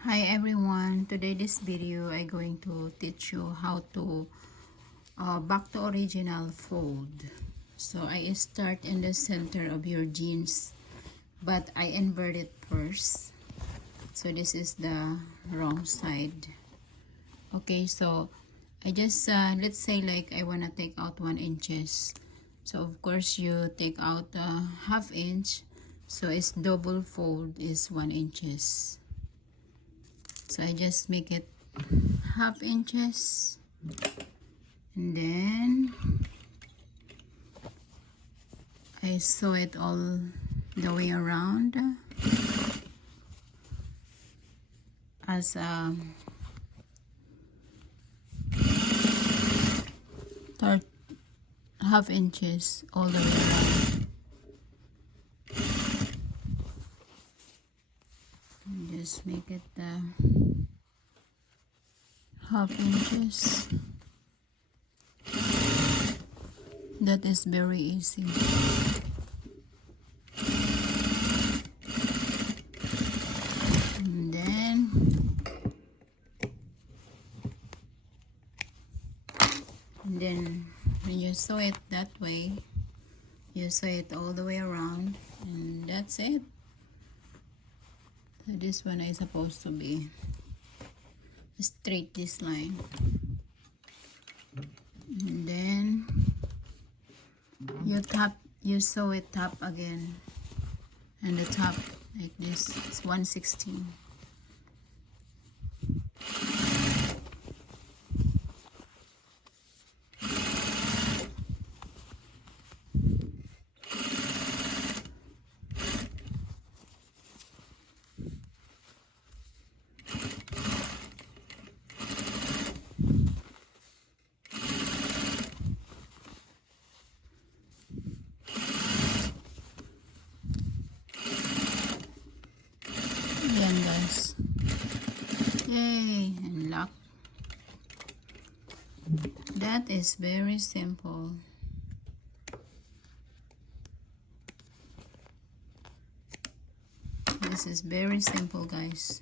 Hi everyone, today this video I going to teach you how to back to original fold. So I start in the center of your jeans, but I invert it first. So this is the wrong side. Okay, so I just let's say like I want to take out 1 inches. So of course you take out half inch, so it's double fold is 1 inches. So I just make it half inches, and then I sew it all the way around as half inches all the way around. And just make it half inches. That is very easy. And then when you sew it that way, you sew it all the way around, and that's it. So this one is supposed to be straight, this line, and then you sew it top again, and the top like this is 1/16. Yan guys. Yay! And lock. That is very simple. This is very simple, guys.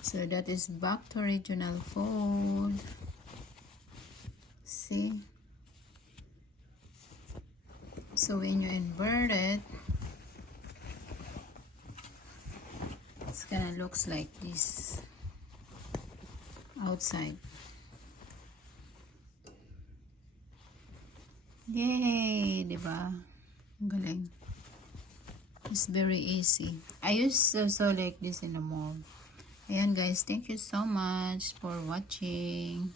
So that is back to original fold. See? So when you invert it, it's gonna looks like this outside. Yay! Diba? Ang galing. It's very easy. I used to sew like this in the mall. Ayan guys, thank you so much for watching.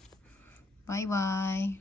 Bye bye.